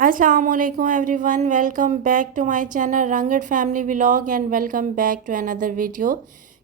Assalamu alaikum everyone, welcome back to my channel Rangat Family Vlog and welcome back to another video.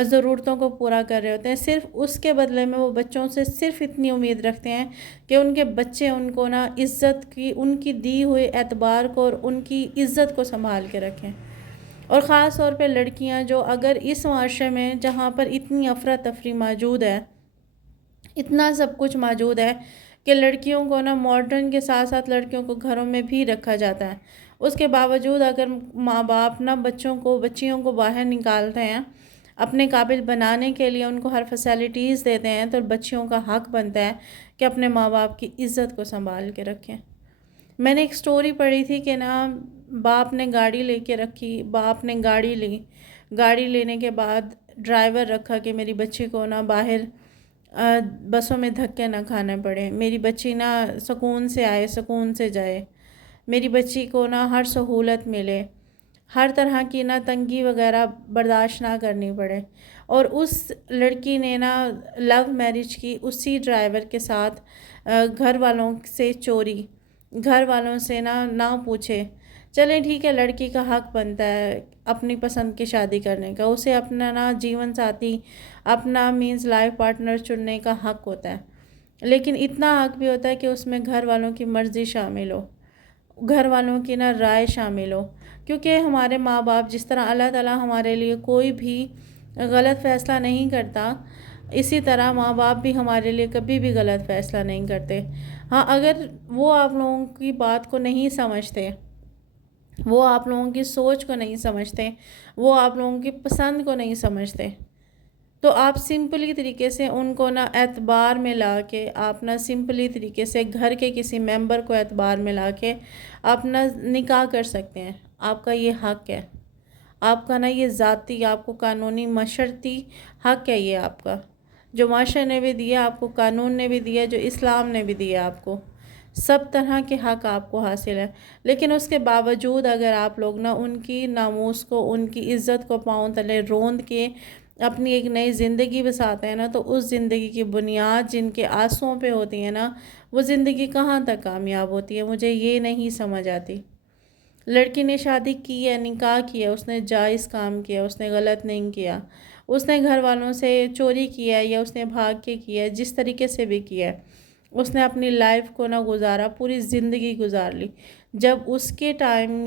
ضرورتوں کو پورا کر رہے ہوتے ہیں، صرف اس کے بدلے میں وہ بچوں سے صرف اتنی امید رکھتے ہیں کہ ان کے بچے ان کو نا عزت کی، ان کی دی ہوئے اعتبار کو اور ان کی عزت کو سنبھال کے رکھیں۔ اور خاص طور پہ لڑکیاں، جو اگر اس معاشرے میں جہاں پر اتنی افراتفری موجود ہے، اتنا سب کچھ موجود ہے کہ لڑکیوں کو نا ماڈرن کے ساتھ ساتھ لڑکیوں کو گھروں میں بھی رکھا جاتا ہے، اس کے باوجود اگر ماں باپ نا بچیوں کو باہر نکالتے ہیں اپنے قابل بنانے کے لیے، ان کو ہر فیسلٹیز دیتے ہیں، تو بچیوں کا حق بنتا ہے کہ اپنے ماں باپ کی عزت کو سنبھال کے رکھیں۔ میں نے ایک سٹوری پڑھی تھی کہ نا باپ نے گاڑی لے کے رکھی، باپ نے گاڑی لی، گاڑی لینے کے بعد ڈرائیور رکھا کہ میری بچی کو نا باہر بسوں میں دھکے نہ کھانے پڑے، میری بچی نا سکون سے آئے، سکون سے جائے، میری بچی کو نا ہر سہولت ملے، ہر طرح کی نا تنگی وغیرہ برداشت نہ کرنی پڑے۔ اور اس لڑکی نے نا لو میرج کی اسی ڈرائیور کے ساتھ، گھر والوں سے چوری، گھر والوں سے نہ پوچھے۔ چلیں ٹھیک ہے، لڑکی کا حق بنتا ہے اپنی پسند کی شادی کرنے کا، اسے اپنا نا جیون ساتھی، اپنا لائف پارٹنر چننے کا حق ہوتا ہے، لیکن اتنا حق بھی ہوتا ہے کہ اس میں گھر والوں کی مرضی شامل ہو، گھر والوں کی نا رائے شامل ہو، کیونکہ ہمارے ماں باپ جس طرح اللہ تعالیٰ ہمارے لیے کوئی بھی غلط فیصلہ نہیں کرتا، اسی طرح ماں باپ بھی ہمارے لیے کبھی بھی غلط فیصلہ نہیں کرتے۔ ہاں، اگر وہ آپ لوگوں کی بات کو نہیں سمجھتے، وہ آپ لوگوں کی سوچ کو نہیں سمجھتے، وہ آپ لوگوں کی پسند کو نہیں سمجھتے، تو آپ سمپلی طریقے سے ان کو نا اعتبار میں لا کے، آپ نا سمپلی طریقے سے گھر کے کسی ممبر کو اعتبار میں لا کے اپنا نکاح کر سکتے ہیں۔ آپ کا یہ حق ہے، آپ کا نا یہ ذاتی، آپ کو قانونی مشرتی حق ہے، یہ آپ کا جو معاشرے نے بھی دیا آپ کو، قانون نے بھی دیا، جو اسلام نے بھی دیا آپ کو، سب طرح کے حق آپ کو حاصل ہے۔ لیکن اس کے باوجود اگر آپ لوگ نا ان کی ناموس کو، ان کی عزت کو پاؤں تلے روند کے اپنی ایک نئی زندگی بساتے ہیں نا، تو اس زندگی کی بنیاد جن کے آنسوؤں پہ ہوتی ہے نا، وہ زندگی کہاں تک کامیاب ہوتی ہے، مجھے یہ نہیں سمجھ آتی۔ لڑکی نے شادی کی ہے، نکاح کیا، اس نے جائز کام کیا، اس نے غلط نہیں کیا، اس نے گھر والوں سے چوری کیا ہے یا اس نے بھاگ کے کیا ہے، جس طریقے سے بھی کیا ہے، اس نے اپنی لائف کو نہ گزارا، پوری زندگی گزار لی۔ جب اس کے ٹائم،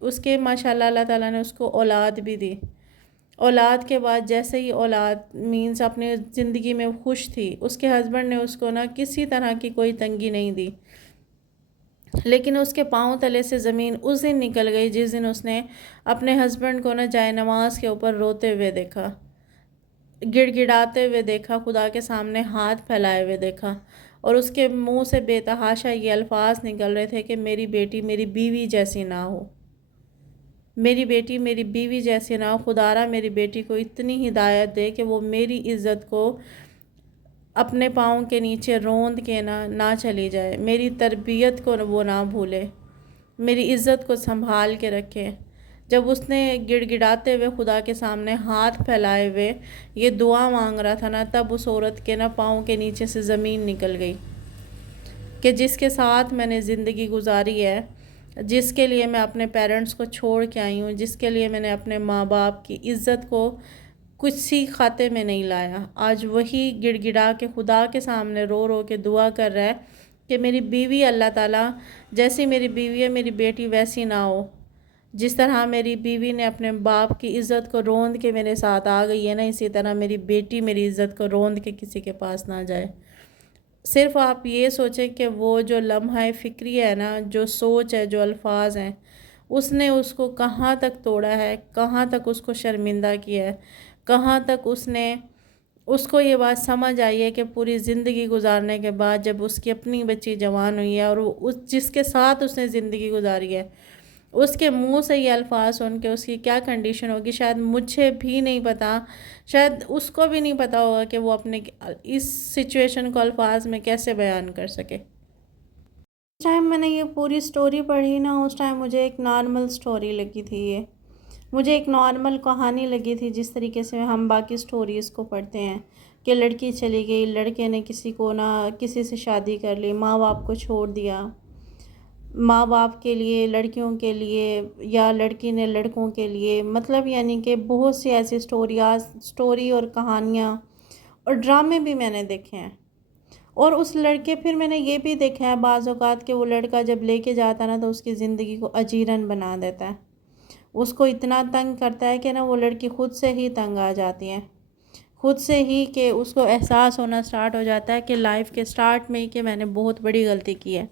اس کے ماشاءاللہ اللہ تعالیٰ نے اس کو اولاد بھی دی، اولاد کے بعد جیسے ہی اولاد اپنے زندگی میں خوش تھی، اس کے ہسبینڈ نے اس کو نہ کسی طرح کی کوئی تنگی نہیں دی، لیکن اس کے پاؤں تلے سے زمین اس دن نکل گئی جس دن اس نے اپنے ہسبینڈ کو نہ جائے نماز کے اوپر روتے ہوئے دیکھا، گڑ گڑاتے ہوئے دیکھا، خدا کے سامنے ہاتھ پھیلائے ہوئے دیکھا، اور اس کے منہ سے بے تحاشا یہ الفاظ نکل رہے تھے کہ میری بیٹی میری بیوی جیسی نہ ہو، میری بیٹی میری بیوی جیسی نہ ہو، خدا را میری بیٹی کو اتنی ہدایت دے کہ وہ میری عزت کو اپنے پاؤں کے نیچے روند کے نہ چلی جائے، میری تربیت کو وہ نہ بھولے، میری عزت کو سنبھال کے رکھے۔ جب اس نے گڑ گڑاتے ہوئے خدا کے سامنے ہاتھ پھیلائے ہوئے یہ دعا مانگ رہا تھا نا، تب اس عورت کے پاؤں کے نیچے سے زمین نکل گئی کہ جس کے ساتھ میں نے زندگی گزاری ہے، جس کے لیے میں اپنے پیرنٹس کو چھوڑ کے آئی ہوں، جس کے لیے میں نے اپنے ماں باپ کی عزت کو کچھ سی کھاتے میں نہیں لایا، آج وہی گڑ گڑا کے خدا کے سامنے رو رو کے دعا کر رہا ہے کہ میری بیوی اللہ تعالیٰ جیسی میری بیوی ہے، میری بیٹی ویسی نہ ہو، جس طرح میری بیوی نے اپنے باپ کی عزت کو روند کے میرے ساتھ آ گئی ہے نا، اسی طرح میری بیٹی میری عزت کو روند کے کسی کے پاس نہ جائے۔ صرف آپ یہ سوچیں کہ وہ جو لمحہ فکری ہے نا، جو سوچ ہے، جو الفاظ ہیں، اس نے اس کو کہاں تک توڑا ہے، کہاں تک اس کو شرمندہ کیا ہے، کہاں تک اس کو یہ بات سمجھ آئی ہے کہ پوری زندگی گزارنے کے بعد جب اس کی اپنی بچی جوان ہوئی ہے اور جس کے ساتھ اس نے زندگی گزاری ہے، اس کے منہ سے یہ الفاظ سن کے اس کی کیا کنڈیشن ہوگی، شاید مجھے بھی نہیں پتا، شاید اس کو بھی نہیں پتا ہوگا کہ وہ اپنے اس سچویشن کو الفاظ میں کیسے بیان کر سکے۔ اس ٹائم میں نے یہ پوری سٹوری پڑھی نا، اس ٹائم مجھے ایک نارمل سٹوری لگی تھی، یہ مجھے ایک نارمل کہانی لگی تھی، جس طریقے سے ہم باقی سٹوریز کو پڑھتے ہیں کہ لڑکی چلی گئی، لڑکے نے کسی سے شادی کر لی، ماں باپ کو چھوڑ دیا، ماں باپ کے لیے، لڑکیوں کے لیے، یا لڑکی نے لڑکوں کے لیے، مطلب یعنی کہ بہت سی ایسی سٹوری اور کہانیاں اور ڈرامے بھی میں نے دیکھے ہیں۔ اور اس لڑکے، پھر میں نے یہ بھی دیکھا ہے بعض اوقات کہ وہ لڑکا جب لے کے جاتا نا تو اس کی زندگی کو اجیرن بنا دیتا ہے، اس کو اتنا تنگ کرتا ہے کہ نا وہ لڑکی خود سے ہی تنگ آ جاتی ہے، خود سے ہی کہ اس کو احساس ہونا سٹارٹ ہو جاتا ہے کہ لائف کے سٹارٹ میں ہی کہ میں نے بہت بڑی غلطی کی ہے۔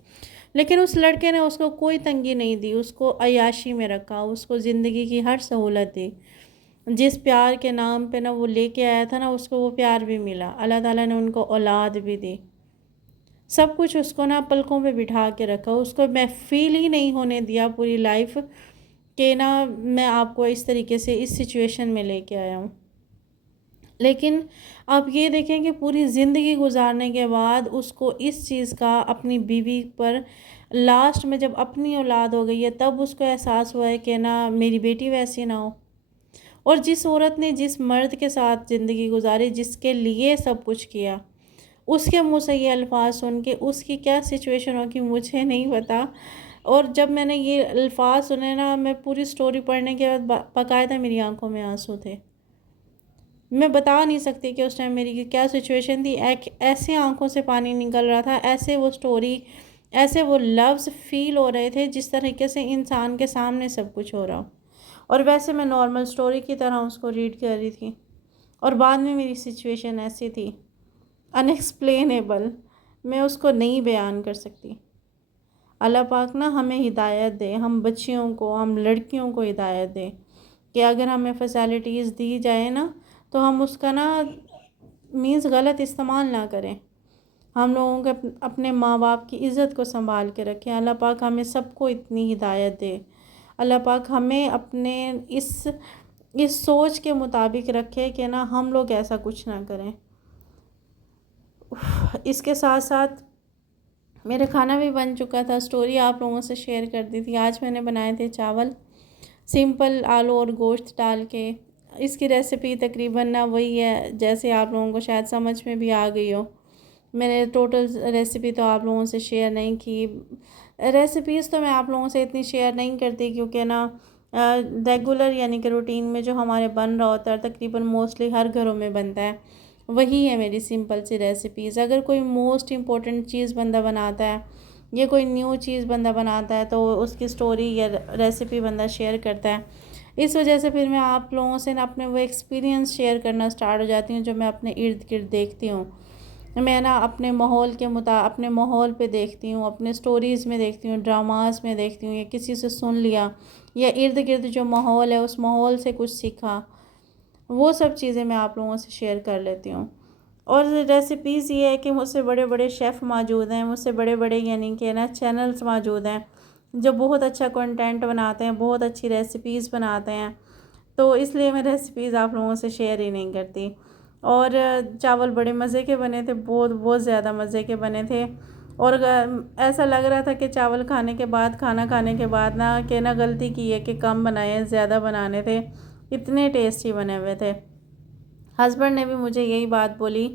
لیکن اس لڑکے نے اس کو کوئی تنگی نہیں دی، اس کو عیاشی میں رکھا، اس کو زندگی کی ہر سہولت دی۔ جس پیار کے نام پہ نا وہ لے کے آیا تھا نا، اس کو وہ پیار بھی ملا، اللہ تعالیٰ نے ان کو اولاد بھی دی، سب کچھ اس کو نا پلکوں پہ بٹھا کے رکھا، اس کو میں فیل ہی نہیں ہونے دیا پوری لائف کہ نا میں آپ کو اس طریقے سے اس سچویشن میں لے کے آیا ہوں۔ لیکن آپ یہ دیکھیں کہ پوری زندگی گزارنے کے بعد اس کو اس چیز کا اپنی بیوی پر لاسٹ میں جب اپنی اولاد ہو گئی ہے تب اس کو احساس ہوا ہے کہ نا میری بیٹی ویسی نہ ہو۔ اور جس عورت نے جس مرد کے ساتھ زندگی گزاری، جس کے لیے سب کچھ کیا، اس کے منہ سے یہ الفاظ سن کے اس کی کیا سچویشن ہوگی مجھے نہیں پتا۔ اور جب میں نے یہ الفاظ سنے نا، میں پوری سٹوری پڑھنے کے بعد باقاعدہ میری آنکھوں میں آنسو تھے، میں بتا نہیں سکتی کہ اس ٹائم میری کیا سچویشن تھی، ایسے آنکھوں سے پانی نکل رہا تھا، ایسے وہ سٹوری، ایسے وہ لفظ فیل ہو رہے تھے جس طریقے سے انسان کے سامنے سب کچھ ہو رہا ہو۔ اور ویسے میں نارمل سٹوری کی طرح اس کو ریڈ کر رہی تھی، اور بعد میں میری سچویشن ایسی تھی انیکسپلینیبل، میں اس کو نہیں بیان کر سکتی۔ اللہ پاک نا ہمیں ہدایت دے، ہم بچیوں کو، ہم لڑکیوں کو ہدایت دے کہ اگر ہمیں فیسلٹیز دی جائے نا تو ہم اس کا نا مینز غلط استعمال نہ کریں، ہم لوگوں کے اپنے ماں باپ کی عزت کو سنبھال کے رکھیں۔ اللہ پاک ہمیں سب کو اتنی ہدایت دے، اللہ پاک ہمیں اپنے اس سوچ کے مطابق رکھے کہ نا ہم لوگ ایسا کچھ نہ کریں۔ اس کے ساتھ ساتھ میرے کھانا بھی بن چکا تھا، سٹوری آپ لوگوں سے شیئر کر دی تھی۔ آج میں نے بنائے تھے چاول، سمپل آلو اور گوشت ڈال کے۔ اس کی ریسیپی تقریباً نا وہی ہے جیسے آپ لوگوں کو شاید سمجھ میں بھی آ گئی ہو۔ میں نے ٹوٹل ریسیپی تو آپ لوگوں سے شیئر نہیں کی، ریسیپیز تو میں آپ لوگوں سے اتنی شیئر نہیں کرتی کیونکہ نا ریگولر یعنی کہ روٹین میں جو ہمارے بن رہا ہوتا ہے، تقریباً موسٹلی ہر گھروں میں بنتا ہے، وہی ہے میری سمپل سی ریسیپیز۔ اگر کوئی موسٹ امپورٹنٹ چیز بندہ بناتا ہے یا کوئی نیو چیز بندہ بناتا ہے تو اس کی سٹوری یا ریسیپی بندہ شیئر کرتا ہے۔ اس وجہ سے پھر میں آپ لوگوں سے نا اپنے وہ ایکسپیرینس شیئر کرنا سٹارٹ ہو جاتی ہوں جو میں اپنے ارد گرد دیکھتی ہوں۔ میں نا اپنے ماحول کے اپنے ماحول پہ دیکھتی ہوں، اپنے سٹوریز میں دیکھتی ہوں، ڈراماز میں دیکھتی ہوں، یا کسی سے سن لیا، یا ارد گرد جو ماحول ہے اس ماحول سے کچھ سیکھا، وہ سب چیزیں میں آپ لوگوں سے شیئر کر لیتی ہوں۔ اور ریسیپیز یہ ہے کہ مجھ سے بڑے بڑے شیف موجود ہیں، مجھ سے بڑے بڑے یعنی کہ نا چینلز موجود ہیں جو بہت اچھا کنٹینٹ بناتے ہیں، بہت اچھی ریسیپیز بناتے ہیں، تو اس لیے میں ریسیپیز آپ لوگوں سے شیئر ہی نہیں کرتی۔ اور چاول بڑے مزے کے بنے تھے، بہت بہت زیادہ مزے کے بنے تھے، اور ایسا لگ رہا تھا کہ چاول کھانے کے بعد، کھانا کھانے کے بعد نا کہ نا غلطی کی ہے کہ کم بنائے ہیں، زیادہ بنانے تھے، اتنے ٹیسٹی بنے ہوئے تھے۔ ہسبینڈ نے بھی مجھے یہی بات بولی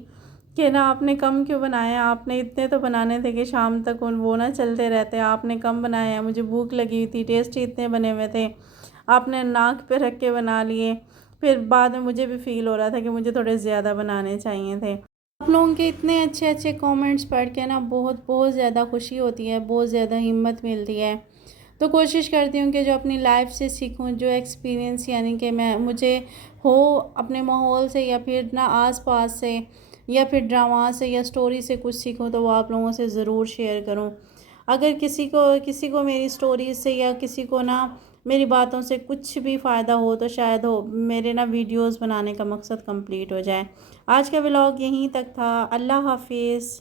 کہ نا آپ نے کم کیوں بنایا، آپ نے اتنے تو بنانے تھے کہ شام تک وہ نہ چلتے رہتے، آپ نے کم بنایا ہے، مجھے بھوک لگی ہوئی تھی، ٹیسٹی اتنے بنے ہوئے تھے، آپ نے ناک پہ رکھ کے بنا لیے۔ پھر بعد میں مجھے بھی فیل ہو رہا تھا کہ مجھے تھوڑے زیادہ بنانے چاہیے تھے۔ آپ لوگوں کے اتنے اچھے اچھے کومنٹس پڑھ کے نا بہت بہت زیادہ خوشی ہوتی ہے، بہت زیادہ ہمت ملتی ہے۔ تو کوشش کرتی ہوں کہ جو اپنی لائف سے سیکھوں، جو ایکسپیرینس یعنی کہ مجھے ہو اپنے ماحول سے یا پھر نہ آس پاس سے یا پھر ڈرامہ سے یا سٹوری سے کچھ سیکھوں تو وہ آپ لوگوں سے ضرور شیئر کروں۔ اگر کسی کو میری سٹوریز سے یا کسی کو نا میری باتوں سے کچھ بھی فائدہ ہو تو شاید میرے نا ویڈیوز بنانے کا مقصد کمپلیٹ ہو جائے۔ آج کا ولاگ یہیں تک تھا، اللہ حافظ۔